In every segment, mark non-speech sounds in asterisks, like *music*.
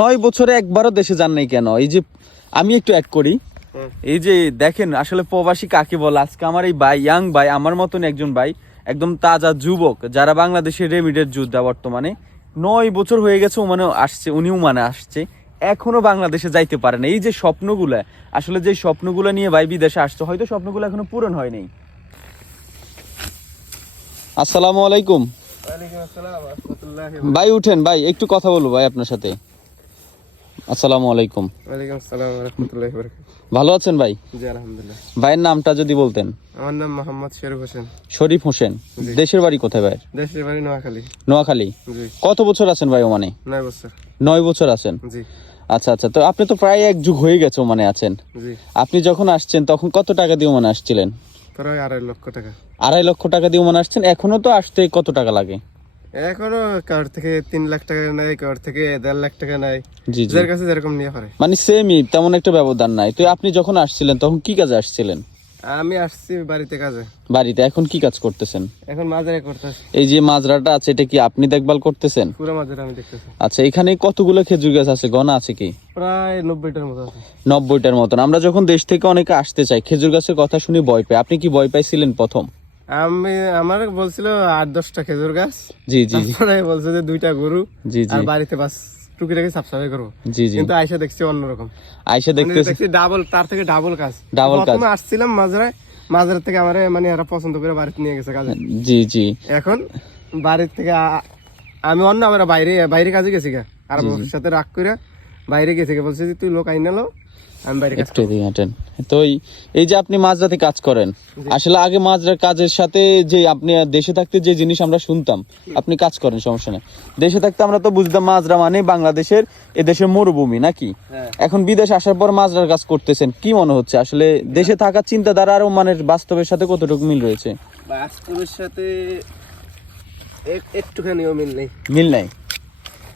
নয় বছরে একবারও দেশে যান নাই কেন? এই যে আমি একটু এক করি। এই যে দেখেন আসলে প্রবাসী কাকে বলে? আজকে আমার এই ভাই ইয়াং ভাই আমার মতন একজন ভাই একদম তাজা যুবক যারা বাংলাদেশের রেমিডের যোদ্ধা বর্তমানে। নয় বছর হয়ে গেছে ওমানে আসছে উনিও মানে আসছে। এখনও বাংলাদেশে যাইতে পারে না। এই যে স্বপ্নগুলা আসলে যে স্বপ্নগুলো নিয়ে ভাই বিদেশে আসছে হয়তো স্বপ্নগুলো এখনও পূরণ হয়নি আসসালামু আলাইকুম। ওয়ালাইকুম আসসালাম রাহমাতুল্লাহি ভাই উঠেন ভাই একটু কথা বলব ভাই আপনার সাথে। আসসালামু আলাইকুম। ওয়ালাইকুম আসসালাম রাহমাতুল্লাহি বারাকাতুহু। ভালো আছেন ভাই? জি আলহামদুলিল্লাহ। ভাইয়ের নামটা যদি বলতেন। আমার নাম মোহাম্মদ শরীফ হোসেন। শরীফ হোসেন। দেশের বাড়ি কোথায় ভাইয়ের? দেশের বাড়ি নোয়াখালী। নোয়াখালী। জি। কত বছর আছেন ভাই ওমানে? নয় বছর। নয় বছর আছেন? জি। আচ্ছা আচ্ছা। তো আপনি তো প্রায় এক যুগ হয়ে গেছে ওমানে আছেন। জি। আপনি যখন আসছেন তখন কত টাকা দিয়ে ওমানে আসছিলেন? প্রায় আড়াই লক্ষ টাকা। আড়াই লক্ষ টাকা দিয়ে ওমানে আসছেন। এখনও তো আসতে কত টাকা লাগে? এখনও কারোর থেকে তিন লাখ টাকা নেয় কারোর থেকে দেড় লাখ টাকা নেয় জি জি। যার কাছে যেরকম নিয়ে পারে। মানে সেমই তেমন একটা ব্যবধান নাই। তো আপনি যখন আসছিলেন তখন কি কাজে আসছিলেন? আমি আসছি বাড়িতে কাজে। বাড়িতে এখন কি কাজ করতেছেন? এখন মাঝারে করতেছি। এই যে মাজরাটা আছে এটা কি আপনি দেখভাল করতেছেন? পুরো মাঝারে আমি দেখতেছি। আচ্ছা এখানে কতগুলো খেজুর গাছ আছে? গনা আছে কি? প্রায় নব্বইটার মতো আছে। নব্বইটার মতন। আমরা যখন দেশ থেকে অনেকে আসতে চাই খেজুর গাছের কথা শুনি ভয় পাই। আপনি কি ভয় পাইছিলেন প্রথম? আমি আমার বলছিল আট দশটা খেজুর গাছ। জি জি। বলছে যে দুইটা গরু জি জি। আর বাড়িতে বাস টুকিটাকি সাবস্ক্রাইব করব। জি জি। কিন্তু আইসা দেখছি অন্যরকম। দেখতেছি দেখছি ডাবল তার থেকে ডাবল কাজ Double কাজ। আসছিলাম মাঝরায় মাঝরার থেকে আমার মানে এরা পছন্দ করে বাড়িতে নিয়ে গেছে কাজে জি জি। এখন বাড়ির থেকে আমি অন্য আমরা বাইরে বাইরে কাজে গেছি গা। আর সাথে রাগ করে বাইরে গেছি। বলছে যে তুই লোক আইনালো একটু এদিকে হাঁটেন। তো এই- যে আপনি মাঝরাতে কাজ করেন আসলে আগে মাঝরার কাজের সাথে যে আপনি দেশে থাকতে যে জিনিস আমরা শুনতাম আপনি কাজ করেন সমস্যা নেই। দেশে থাকতে আমরা তো বুঝতাম মাজরা মানে বাংলাদেশের এ দেশের মরুভূমি নাকি? হ্যাঁ। এখন বিদেশ আসার পর মাজরার কাজ করতেছেন কি মনে হচ্ছে? আসলে দেশে থাকার চিন্তাধারা আর মানের বাস্তবের সাথে কতটুকু মিল রয়েছে? বাস্তবের সাথে একটুখানিও মিল নেই। মিল নাই?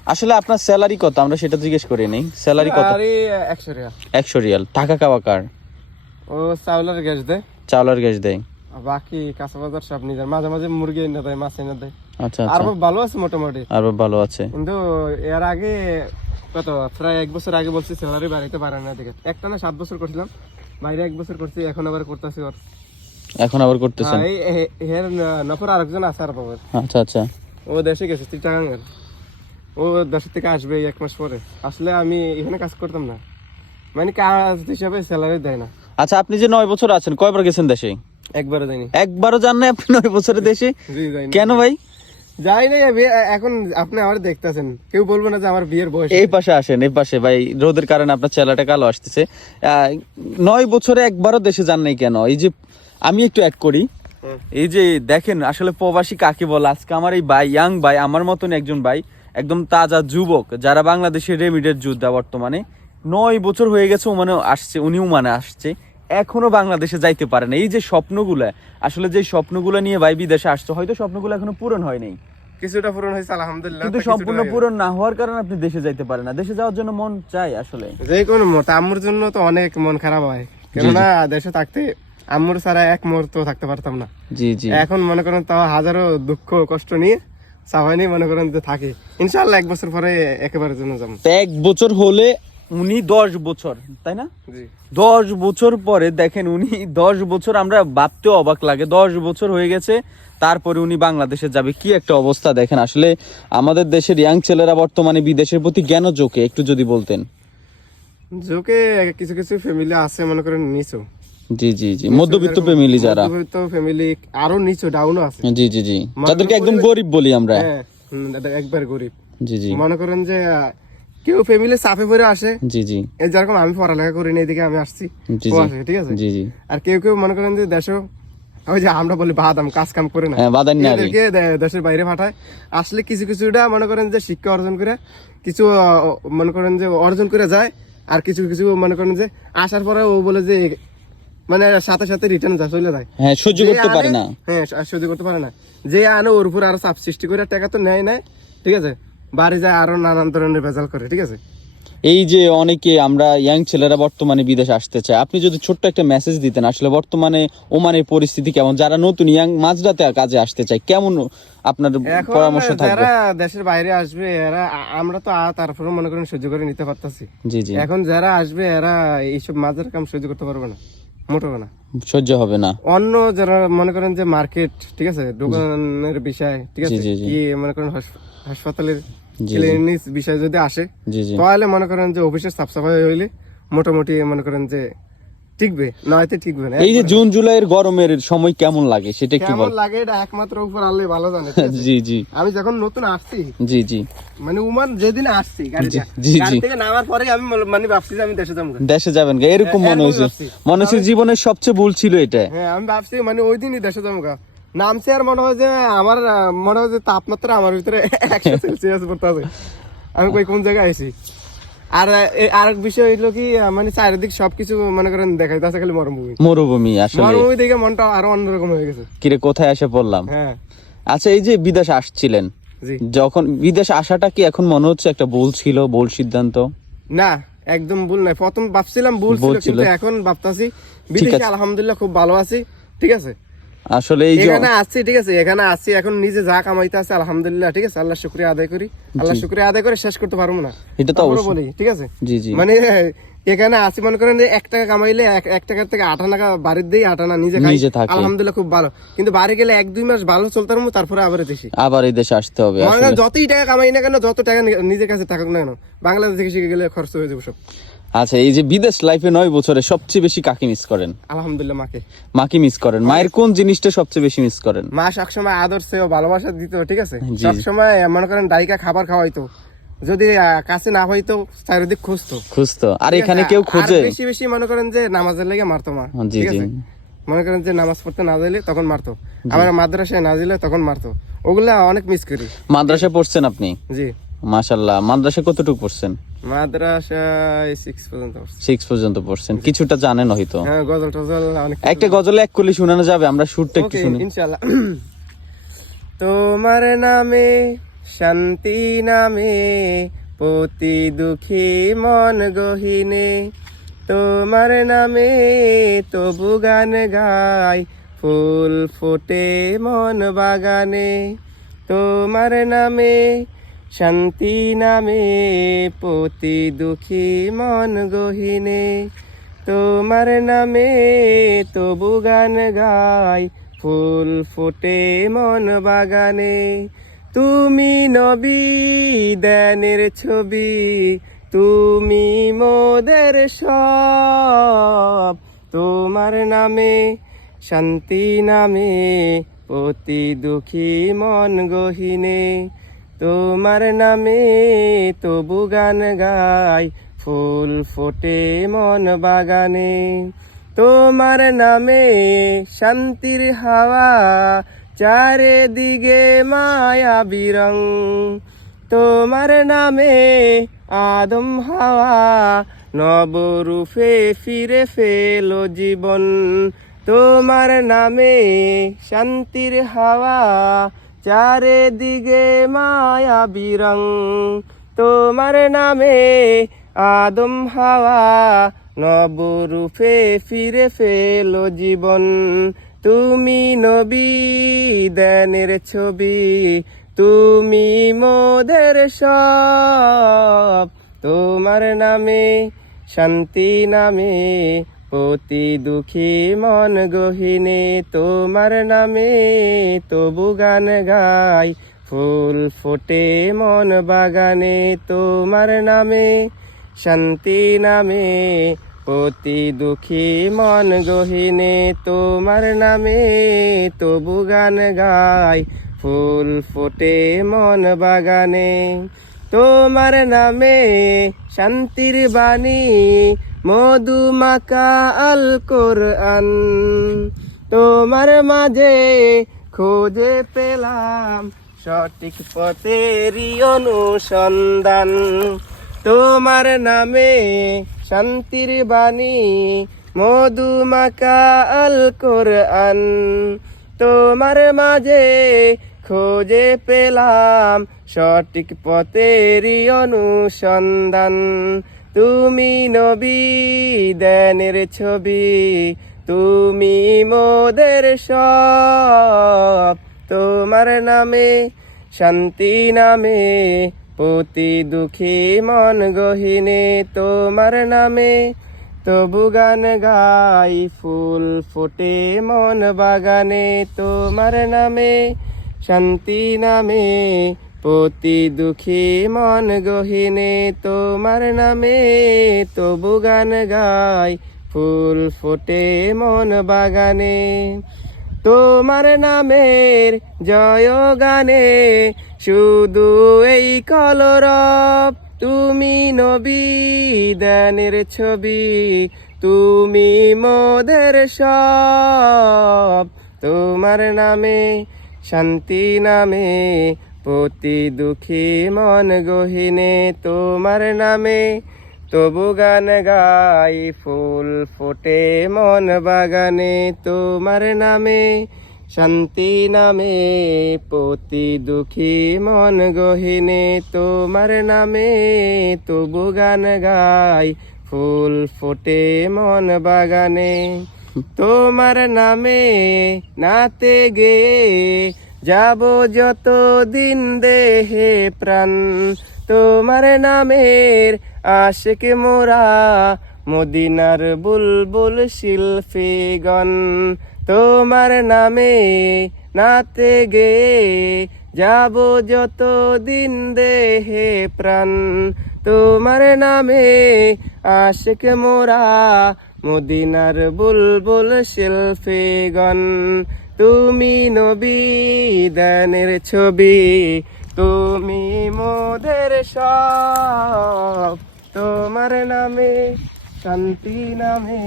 আসলে আপনার স্যালারি কত? আমরা সেটা জিজ্ঞেস করি নেই। স্যালারি কত? আরে একশো টাকা একশো রিয়াল। টাকা কাওয়া কার? ও চাউলের গ্যাস দেয়। চাউলের গ্যাস দেয়। বাকি কাঁচা বাজার সব নিজের। মাঝে মাঝে মুরগি এনে দেয় মাছ এনে দেয়। আচ্ছা আর আচ্ছা। ভালো আছে মোটামুটি। আর ভালো আছে। কিন্তু এর আগে কত? প্রায় এক বছর আগে বলছি স্যালারি বাড়াইতে পারে না দেখে একটা না সাত বছর করছিলাম। বাইরে এক বছর করছি এখন আবার করতেছি ওর। এখন আবার করতেছেন? হ্যাঁ, এই এর নফর আরেকজন আছে আর বাবার। আচ্ছা আচ্ছা। ও দেশে গেছে চিটাগাঙ্গের ও দেশের থেকে আসবে এক মাস পরে। আসলে আমি এখানে কাজ করতাম না। মানে কাজ হিসাবে স্যালারি দেয় না। আচ্ছা আপনি যে নয় বছর আছেন কয়বার গেছেন দেশে? একবারও দেয়নি একবারও যান না আপনি নয় বছরের দেশে? কেন ভাই? যাই নাই এখন আপনি আমার দেখতেছেন। কেউ বলব না যে আমার বিয়ের বয়স এই পাশে আসেন এই পাশে। ভাই রোদের কারণে আপনার চেলাটা কালো আসতেছে। নয় বছরে একবারও দেশে যান নাই কেন? এই যে আমি একটু এক করি। এই যে দেখেন আসলে প্রবাসী কাকে বলে? আজকে আমার এই ভাই ইয়াং ভাই আমার মতন একজন ভাই। একদম তাজা যুবক যারা বাংলাদেশের রেমিডের যোদ্ধা বর্তমানে। নয় বছর হয়ে গেছে ও মানে আসছে উনিও মানে আসছে এখনও বাংলাদেশে যাইতে পারে না। এই যে স্বপ্নগুলা আসলে যে স্বপ্নগুলো নিয়ে ভাই বিদেশে আসছে হয়তো স্বপ্নগুলো এখনও পূরণ হয়নি কিছুটা পূরণ হয়েছে আলহামদুলিল্লাহ কিন্তু সম্পূর্ণ পূরণ না হওয়ার কারণে আপনি দেশে যাইতে পারেন না। দেশে যাওয়ার জন্য মন চাই আসলে। যে কোনো মত আম্মুর জন্য তো অনেক মন খারাপ হয়। কেননা দেশে থাকতে আম্মুর ছাড়া এক মুহূর্ত থাকতে পারতাম না। জি জি। এখন মনে করেন তাও হাজারো দুঃখ কষ্ট নিয়ে সাহানি মনে করেন যে থাকি। ইনশাল্লাহ এক বছর পরে একেবারে জন্য যাব এক বছর হলে উনি দশ বছর তাই না? দশ বছর পরে দেখেন উনি দশ বছর আমরা ভাবতেও অবাক লাগে দশ বছর হয়ে গেছে তারপরে উনি বাংলাদেশে যাবে। কি একটা অবস্থা দেখেন আসলে আমাদের দেশের ইয়াং ছেলেরা বর্তমানে বিদেশের প্রতি জ্ঞান জোকে একটু যদি বলতেন। জোকে কিছু কিছু ফ্যামিলি আছে মনে করেন নিচু। জি জি জি। মধ্যবিত্ত ফ্যামিলি যারা। মধ্যবিত্ত ফ্যামিলি আরও নিচু ডাউনও আছে। জি জি জি। যাদেরকে একদম গরিব বলি আমরা। হ্যাঁ একবার গরিব। জি জি। মনে করেন যে কেউ ফ্যামিলি চাপে পড়ে আসে। জি জি। এই যেরকম আমি পড়ালেখা করি না এদিকে আমি আসছি। ঠিক আছে? জি জি। আর কেউ কেউ মনে করেন যে দেশও ওই যে আমরা বলি বাদাম কাজ কাম করে না। হ্যাঁ এদেরকে দেশের বাইরে পাঠায়। আসলে কিছু কিছুটা মনে করেন যে শিক্ষা অর্জন করে কিছু মনে করেন যে অর্জন করে যায়। আর কিছু কিছু মনে করেন যে আসার পরে ও বলে যে মানে সাথে সাথে রিটার্ন যা চলে যায়। হ্যাঁ সহ্য করতে পারে না। হ্যাঁ সহ্য করতে পারে না। যে আনে ওর উপর আরও চাপ সৃষ্টি করে টাকা তো নেয় নেয় ঠিক আছে? বাড়ি যায় আরও নানান ধরনের ভেজাল করে ঠিক আছে? এই যে অনেকে আমরা ইয়াং ছেলেরা বর্তমানে বিদেশে আসতে চায় আপনি যদি ছোট্ট একটা মেসেজ দিতেন আসলে বর্তমানে ওমানের পরিস্থিতি কেমন? যারা নতুন ইয়াং মাঝরাতে কাজে আসতে চায় কেমন আপনার পরামর্শ থাকবে? যারা দেশের বাইরে আসবে এরা আমরা তো তারপরে মনে করেন সহ্য করে নিতে পারতাছি। জি জি। এখন যারা আসবে এরা এইসব মাঝের কাম সহ্য করতে পারবে না। মোটেও না সহ্য হবে না অন্য যারা মনে করেন যে মার্কেট ঠিক আছে দোকানের বিষয় ঠিক আছে। কি মনে করেন হাসপাতালের। ক্লিনিক বিষয় যদি আসে তাহলে মনে করেন যে অফিসের সাফ সাফাই হইলে মোটামুটি মনে করেন যে টিকবে নয়তে টিকবে না এই যে জুন জুলাইয়ের গরমের সময় কেমন লাগে সেটা একটু বল। লাগে এটা একমাত্র উপর আল্লাহ ভালো জানে জি জি। আমি যখন নতুন আসছি জি জি। মানে উমান যেদিন আসছি জি, জি, থেকে নামার পরে আমি মানে ভাবছি যে আমি দেশে যাব দেশে যাবেন গা এরকম হ্যাঁ, মনে হয়েছে। ভাবছি। জীবনের সবচেয়ে ভুল ছিল এটা। হ্যাঁ আমি ভাবছি মানে ওই দিনই দেশে যাব গা। নামছে আর মনে হয় যে আমার মনে হয় যে তাপমাত্রা আমার ভিতরে একশো সেলসিয়াস পড়তে আমি কই কোন জায়গায় আছি আর আর এক বিষয় হইল কি মানে চারিদিক সবকিছু মনে করেন দেখাইতেছে খালি মরুভূমি। মরুভূমি আসলে। মরুভূমি দেখে মনটা আরও অন্যরকম হয়ে গেছে। কিরে কোথায় এসে পড়লাম? হ্যাঁ। আচ্ছা এই যে বিদেশ আসছিলেন যখন বিদেশ আসাটা কি এখন মনে হচ্ছে একটা ভুল ছিল ভুল সিদ্ধান্ত? না একদম ভুল নাই। প্রথম ভাবছিলাম ভুল ছিল কিন্তু এখন ভাবতাছি বিদেশে আলহামদুলিল্লাহ খুব ভালো আছি ঠিক আছে? আসলে এই এখানে আসছি ঠিক আছে? এখানে আসছি এখন নিজে যা কামাইতে আছে আলহামদুলিল্লাহ ঠিক আছে? আল্লাহ শুক্রিয়া আদায় করি। আল্লাহ শুক্রিয়া আদায় করে শেষ করতে পারব না। এটা তো অবশ্যই। বলি ঠিক আছে? জি জি। মানে এখানে আসি মনে করেন যে এক টাকা কামাইলে এক টাকার থেকে আট আনা বাড়ির দিয়ে আট আনা নিজে খাই। নিজে থাকে। আলহামদুলিল্লাহ খুব ভালো। কিন্তু বাড়ি গেলে এক দুই মাস ভালো চলতে পারব তারপরে আবার দেশি। আবার এই দেশে আসতে হবে যতই টাকা কামাই না কেন যত টাকা নিজের কাছে থাকুক না কেন বাংলাদেশ থেকে শিখে গেলে খরচ হয়ে যাবে সব। আচ্ছা এই যে বিদেশ লাইফে নয় বছরে সবচেয়ে বেশি কাকে মিস করেন? আলহামদুলিল্লাহ মাকে। মাকে মিস করেন? মায়ের কোন জিনিসটা সবচেয়ে বেশি মিস করেন? মা সবসময় আদর সেও ভালোবাসা দিত ঠিক আছে? জি। সবসময় মনে করেন ডাইকা খাবার খাওয়াইতো। যদি কাছে না হইতো চারিদিক খুঁজতো। খুঁজতো। আর এখানে কেউ খোঁজে? বেশি বেশি মনে করেন যে নামাজের লেগে মারতো মা ঠিক। আছে? মনে করেন যে নামাজ পড়তে না যাইলে তখন মারতো। আবার মাদ্রাসায় না দিলে তখন মারতো। ওগুলা অনেক মিস করি। মাদ্রাসায় পড়ছেন আপনি? জি। মাশাল্লাহ মাদ্রাসায় কতটুকু পড়ছেন? মাদ্রাসায় পর্যন্ত পর্যন্ত পড়ছেন। কিছুটা জানেন হয়তো। হ্যাঁ গজল টজল অনেক একটা গজলে এক কলি শোনানো যাবে আমরা সুরটা একটু ওকে শুনি। ইনশাআল্লাহ। তোমার নামে শান্তি নামে প্রতি দুঃখী মন গহিনে তোমার নামে তবু গান গাই ফুল ফোটে মন বাগানে। তোমার নামে শান্তি নামে প্রতি দুঃখী মন গহিনে। তোমার নামে তবু গান গাই, ফুল ফোটে মন বাগানে। তুমি নবী দেনের ছবি, তুমি মোদের সব। তোমার নামে, শান্তি নামে প্রতি দুঃখী মন গহিনে। তোমার নামে তবু গান গাই, ফুল ফোটে মন বাগানে। তোমার নামে শান্তির হাওয়া, চারিদিকে মায়া বিরং। তোমার নামে আদম হাওয়া নবরূপে ফিরে ফেলো জীবন। তোমার নামে শান্তির হাওয়া চারিদিকে মায়া বিরং। তোমার নামে আদম হাওয়া নবরূপে ফিরে ফেল জীবন। তুমি নবী দেনের ছবি, তুমি মোদের সব। তোমার নামে, শান্তি নামে প্রতি দুঃখী মন গহিনে তোমার নামে তবু গান গাই। ফুল ফোটে মন বাগানে, তোমার নামে শান্তি নামে। অতি দুঃখী মন গহিনে তোমার নামে তবু গান গাই। ফুল ফোটে মন বাগানে। তোমার নামে শান্তির বাণী মধুমাকা আল কোরআন। তোমার মাঝে খোঁজে পেলাম সঠিক পথেরই অনুসন্ধান। তোমার নামে শান্তির বাণী মধুমাকা আল কোরআন। তোমার মাঝে খোঁজে পেলাম সঠিক পথেরই অনুসন্ধান। তুমি নবী দেনের ছবি। তুমি মোদের সব। তোমার নামে, শান্তি নামে, প্রতি দুঃখী মন গহিনে। তোমার নামে তবু গান গাই, ফুল ফোটে মন বাগানে। তোমার নামে, শান্তি নামে প্রতি দুঃখী মন গহিনে তোমার নামে তবু গান গাই। ফুল ফোটে মন বাগানে, তোমার নামের জয় গানে। শুধু এই কলরব তুমি নবী দানের ছবি তুমি মোদের সব। তোমার নামে, শান্তি নামে প্রতি দুঃখী মন গহিনে তোমার নামে তবু গান গাই ফুল ফোটে মন বাগানে তোমার নামে। শান্তি নামে প্রতি দুঃখী মন গহিনে তোমার নামে তবু গান গাই ফুল ফোটে মন বাগানে। *laughs* তোমার নামে নাতে গে যাব যত দিন দেহে প্রাণ, তোমার নামের আশেক মোরা, মদিনার বুলবুল শিল্পীগণ তোমার নামে নাতে গে যাব যত দিন দেহে প্রাণ, তোমার নামে আশেক মোরা, মদিনার বুলবুল শিল্পীগণ তুমি নবী দানের ছবি, তুমি মোদের সব। তোমার নামে, শান্তি নামে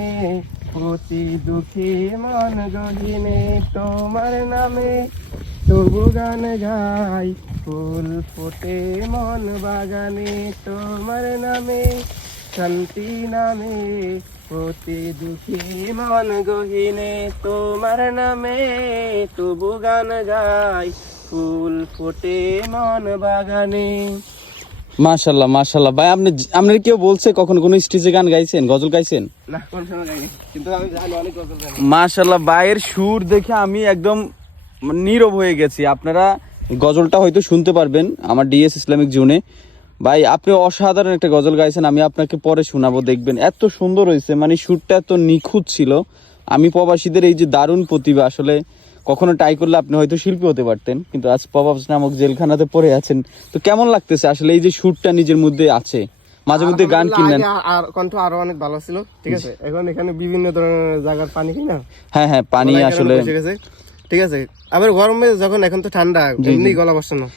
প্রতি দুঃখী মন গহিনে। তোমার নামে তবু গান গাই, ফুল ফোটে মন বাগানে। তোমার নামে শান্তি নামে প্রতি দুঃখী মন গহিনে তোমার নামে তবু গান গাই ফুল ফোটে মন বাগানে। মাশাল্লাহ মাশাল্লাহ। ভাই আপনি আপনার কেউ বলছে কখন কোনো স্টেজে গান গাইছেন গজল গাইছেন? না কোন সময় গাইনি কিন্তু আমি জানি অনেক গল্প জানি মাশাল্লাহ ভাইয়ের সুর দেখে আমি একদম নীরব হয়ে গেছি। আপনারা গজলটা হয়তো শুনতে পারবেন আমার ডিএস ইসলামিক জোনে। ভাই আপনি অসাধারণ একটা গজল গাইছেন আমি আপনাকে পরে শোনাবো দেখবেন। এত সুন্দর হয়েছে মানে সুরটা এত নিখুঁত ছিল। আমি প্রবাসীদের এই যে দারুণ প্রতিভা আসলে কখনো ট্রাই করলে আপনি হয়তো শিল্পী হতে পারতেন কিন্তু আজ প্রভাব নামক জেলখানাতে পড়ে আছেন। তো কেমন লাগতেছে আসলে এই যে সুরটা নিজের মধ্যে আছে? মাঝে মধ্যে গান কিনলেন। আর কণ্ঠ আরও অনেক ভালো ছিল ঠিক আছে? এখন এখানে বিভিন্ন ধরনের জায়গার পানি খাই না? হ্যাঁ হ্যাঁ পানি আসলে ঠিক আছে? আবার গরমে যখন এখন তো ঠান্ডা এমনি গলা বসানো।